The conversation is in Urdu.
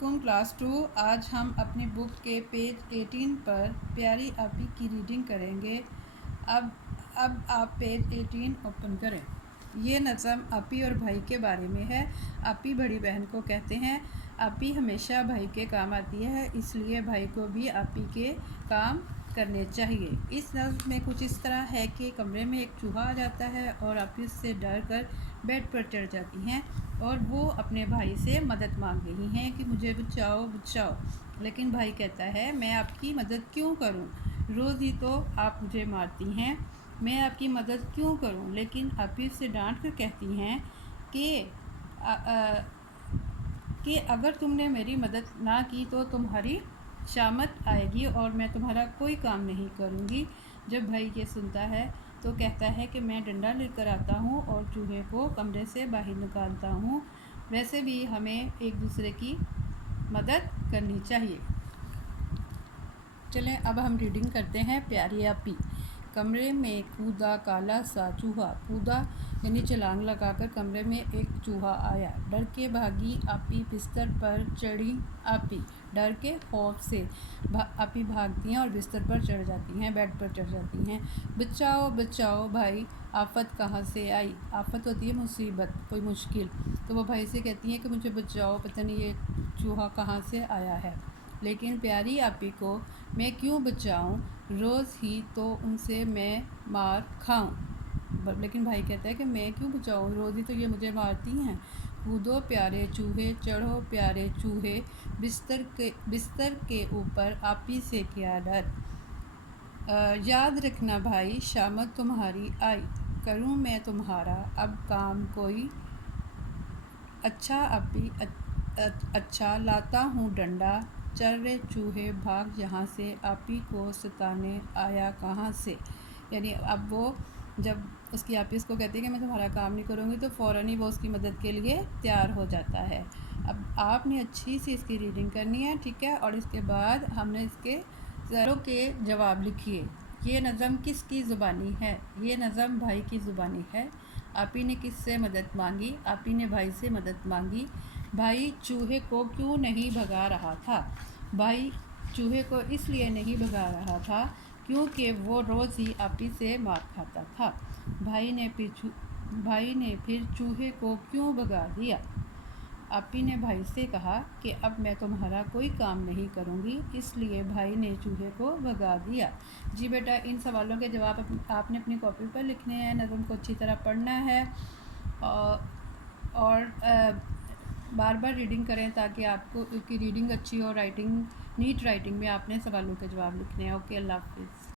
علیکم کلاس 2۔ آج ہم اپنی بک کے پیج 18 پر پیاری آپی کی ریڈنگ کریں گے۔ اب آپ پیج 18 اوپن کریں۔ یہ نظم آپی اور بھائی کے بارے میں ہے۔ آپی بڑی بہن کو کہتے ہیں آپی ہمیشہ بھائی کے کام آتی ہے، اس لیے بھائی کو بھی آپی کے کام کرنے چاہیے۔ اس نظم میں کچھ اس طرح ہے کہ کمرے میں ایک چوہا آ جاتا ہے اور آپی اس سے ڈر کر بیڈ پر چڑھ جاتی ہیں اور وہ اپنے بھائی سے مدد مانگ رہی ہیں کہ مجھے بچاؤ بچاؤ، لیکن بھائی کہتا ہے میں آپ کی مدد کیوں کروں، روز ہی تو آپ مجھے مارتی ہیں، میں آپ کی مدد کیوں کروں۔ لیکن آپی اس سے ڈانٹ کر کہتی ہیں کہ اگر تم نے میری مدد نہ کی تو تمہاری شامت آئے گی اور میں تمہارا کوئی کام نہیں کروں گی۔ جب بھائی یہ سنتا ہے تو کہتا ہے کہ میں ڈنڈا لے کر آتا ہوں اور چوہے کو کمرے سے باہر نکالتا ہوں۔ ویسے بھی ہمیں ایک دوسرے کی مدد کرنی چاہیے۔ چلیں اب ہم ریڈنگ کرتے ہیں۔ پیاری آپی۔ کمرے میں کودا کالا سا چوہا، کودا یعنی چھلانگ لگا کر کمرے میں ایک چوہا آیا، ڈر کے بھاگی آپی، بستر پر چڑھی آپی، ڈر کے خوف سے آپی بھاگتی ہیں اور بستر پر چڑھ جاتی ہیں، بیڈ پر چڑھ جاتی ہیں۔ بچاؤ بچاؤ بھائی، آفت کہاں سے آئی، آفت ہوتی ہے مصیبت، کوئی مشکل، تو وہ بھائی سے کہتی ہیں کہ مجھے بچاؤ، پتہ نہیں یہ چوہا کہاں سے آیا ہے۔ لیکن پیاری آپی کو میں کیوں بچاؤں، روز ہی تو ان سے میں مار کھاؤں۔ لیکن بھائی کہتا ہے کہ میں کیوں بچاؤں، روز ہی تو یہ مجھے مارتی ہیں۔ کودو پیارے چوہے، چڑھو پیارے چوہے، بستر کے اوپر آپی سے کیا ڈر۔ یاد رکھنا بھائی، شامت تمہاری آئی، کروں میں تمہارا اب کام کوئی اچھا آپی اچھا، لاتا ہوں ڈنڈا، چل رے چوہے بھاگ یہاں سے، آپی کو ستانے آیا کہاں سے۔ یعنی اب وہ جب اس کی آپی اس کو کہتی ہے کہ میں تمہارا کام نہیں کروں گی تو فوراً ہی وہ اس کی مدد کے لیے تیار ہو جاتا ہے۔ اب آپ نے اچھی سی اس کی ریڈنگ کرنی ہے، ٹھیک ہے، اور اس کے بعد ہم نے اس کے سوالوں کے جواب لکھیے۔ یہ نظم کس کی زبانی ہے؟ یہ نظم بھائی کی زبانی ہے۔ آپی نے کس سے مدد مانگی؟ آپی نے بھائی سے مدد مانگی۔ بھائی چوہے کو کیوں نہیں بھگا رہا تھا؟ بھائی چوہے کو اس لیے نہیں بھگا رہا تھا کیونکہ وہ روز ہی آپی سے مار کھاتا تھا۔ بھائی نے پھر چوہے کو کیوں بھگا دیا؟ آپی نے بھائی سے کہا کہ اب میں تمہارا کوئی کام نہیں کروں گی، اس لیے بھائی نے چوہے کو بھگا دیا۔ جی بیٹا، ان سوالوں کے جواب آپ نے اپنی کاپی پر لکھنے ہیں، نظم کو اچھی طرح پڑھنا ہے اور بار بار ریڈنگ کریں تاکہ آپ کو کی ریڈنگ اچھی ہو، نیٹ رائٹنگ میں آپ نے سوالوں کے جواب لکھنے ہیں۔ اوکے، اللہ حافظ۔